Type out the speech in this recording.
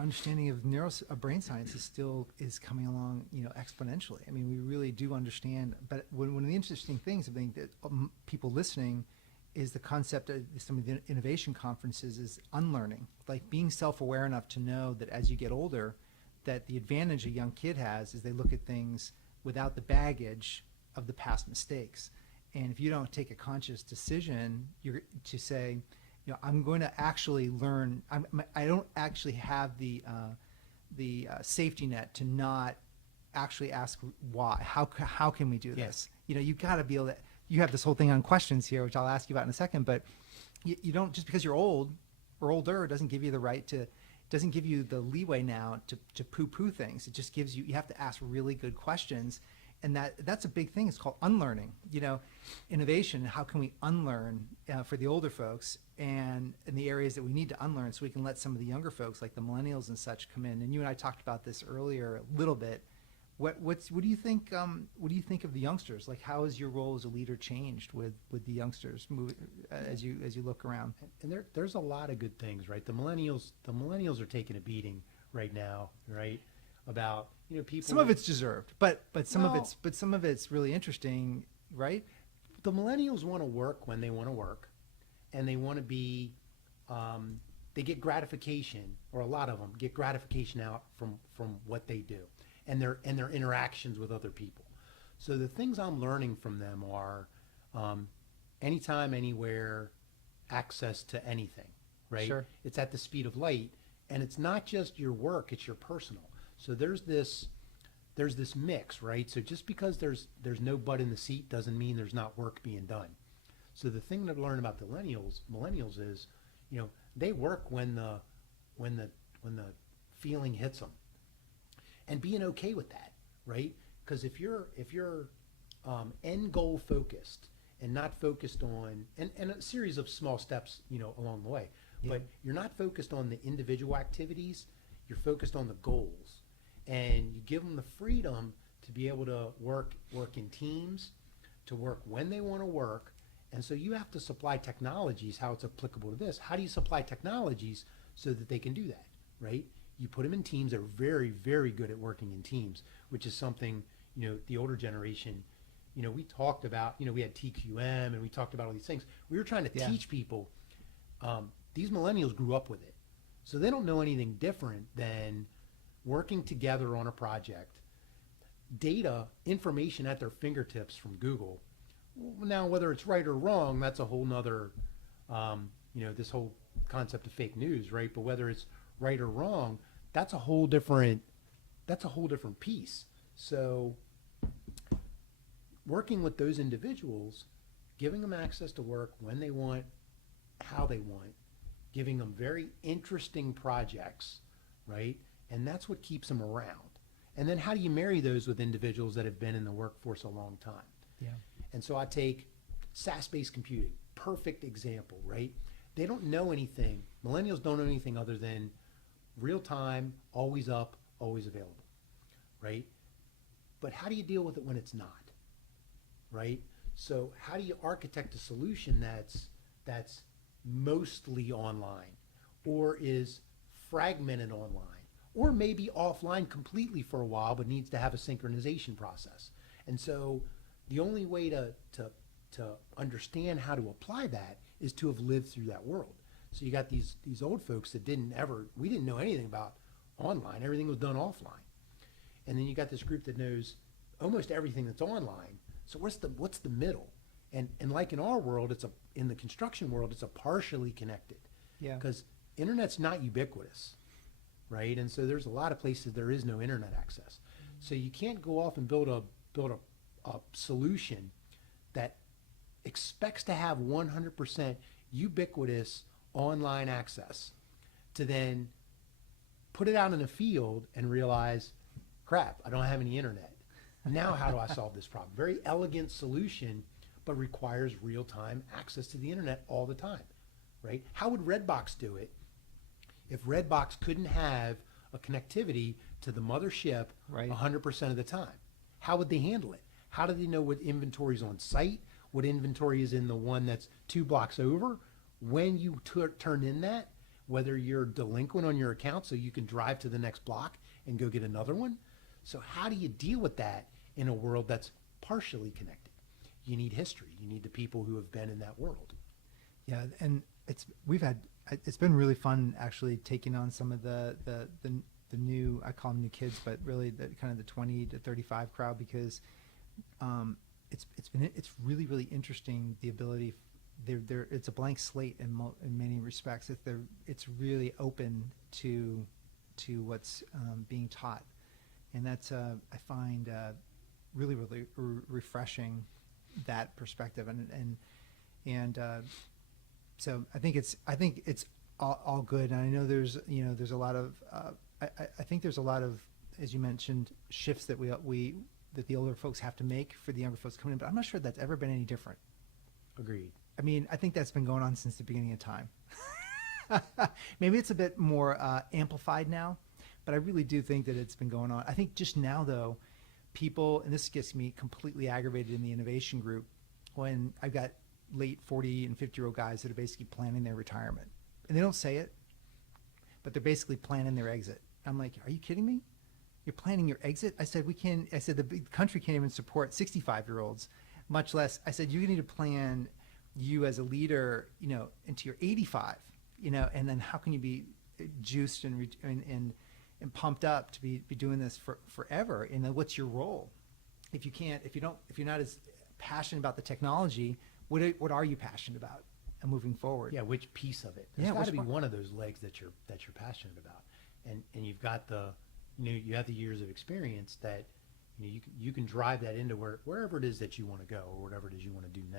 understanding of brain science is coming along, exponentially. I mean, we really do understand. But one of the interesting things I think that people listening is the concept of some of the innovation conferences is unlearning, like being self-aware enough to know that as you get older, that the advantage a young kid has is they look at things without the baggage of the past mistakes. And if you don't take a conscious decision, you're to say, I'm going to actually learn. I don't actually have the safety net to not actually ask why. How can we do this? You got to be able to. You have this whole thing on questions here, which I'll ask you about in a second. But you don't, just because you're old or older, doesn't give you the right to. Doesn't give you the leeway now to poo-poo things. It just gives you. You have to ask really good questions. And that's a big thing. It's called unlearning. Innovation. How can we unlearn for the older folks and in the areas that we need to unlearn, so we can let some of the younger folks, like the millennials and such, come in. And you and I talked about this earlier a little bit. What do you think? What do you think of the youngsters? Like, how has your role as a leader changed with the youngsters as you look around? And there's a lot of good things, right? The millennials are taking a beating right now, right? About people. Some of it's deserved, but some of it's really interesting, right? The millennials want to work when they want to work, and they want to be. They get gratification, or a lot of them get gratification out from what they do, and their interactions with other people. So the things I'm learning from them are anytime, anywhere, access to anything, right? Sure. It's at the speed of light, and it's not just your work; it's your personal. So there's this mix, right? So just because there's no butt in the seat doesn't mean there's not work being done. So the thing that I've learned about the millennials is, they work when the feeling hits them, and being okay with that, right? Because if you're end goal focused and not focused on and a series of small steps, along the way, but you're not focused on the individual activities, you're focused on the goals. And you give them the freedom to be able to work in teams, to work when they want to work. And so you have to supply technologies, how it's applicable to this. How do you supply technologies so that they can do that, right? You put them in teams that are very, very good at working in teams, which is something, the older generation, we talked about, we had TQM and we talked about all these things. We were trying to teach people, these millennials grew up with it. So they don't know anything different than working together on a project, data, information at their fingertips from Google. Now, whether it's right or wrong, that's a whole nother, this whole concept of fake news, right? But whether it's right or wrong, that's a whole different piece. So working with those individuals, giving them access to work when they want, how they want, giving them very interesting projects, right? And that's what keeps them around. And then how do you marry those with individuals that have been in the workforce a long time? Yeah. And so I take SaaS-based computing, perfect example, right? They don't know anything. Millennials don't know anything other than real time, always up, always available, right? But how do you deal with it when it's not, right? So how do you architect a solution that's mostly online, or is fragmented online, or maybe offline completely for a while, but needs to have a synchronization process? And so the only way to understand how to apply that is to have lived through that world. So you got these old folks that we didn't know anything about online. Everything was done offline. And then you got this group that knows almost everything that's online. So what's the middle? And like in our world, in the construction world, it's a partially connected. Yeah. Because internet's not ubiquitous, right? And so there's a lot of places there is no internet access. So you can't go off and build a solution that expects to have 100% ubiquitous online access to then put it out in the field and realize, crap, I don't have any internet. Now how do I solve this problem? Very elegant solution, but requires real-time access to the internet all the time, right? How would Redbox do it if Redbox couldn't have a connectivity to the mothership 100% of the time? How would they handle it? How do they know what inventory is on site, what inventory is in the one that's 2 blocks over? When you turn in that, whether you're delinquent on your account so you can drive to the next block and go get another one. So how do you deal with that in a world that's partially connected? You need history. You need the people who have been in that world. Yeah, and it's been really fun actually taking on some of the new, I call them new kids, but really the kind of the 20 to 35 crowd, because it's really interesting, the ability. It's a blank slate in many respects. It's really open to what's being taught, and that's I find really refreshing, that perspective, and so I think it's all good. And I know there's a lot of I think there's a lot of, as you mentioned, shifts that that the older folks have to make for the younger folks coming in, but I'm not sure that's ever been any different. Agreed. I mean, I think that's been going on since the beginning of time. Maybe it's a bit more amplified now, but I really do think that it's been going on. I think just now, though, people, and this gets me completely aggravated in the innovation group, when I've got late 40 and 50-year-old guys that are basically planning their retirement. And they don't say it, but they're basically planning their exit. I'm like, are you kidding me? You're planning your exit? I said, the big country can't even support 65-year-olds, much less, I said, you need to plan you as a leader, into your 85, and then how can you be juiced and pumped up to be doing this forever? And then what's your role? If you're not as passionate about the technology, what are you passionate about and moving forward? Yeah, which piece of it? There's got to be one of those legs that you're passionate about, and you've got you have the years of experience that you can drive that into wherever it is that you want to go, or whatever it is you want to do next.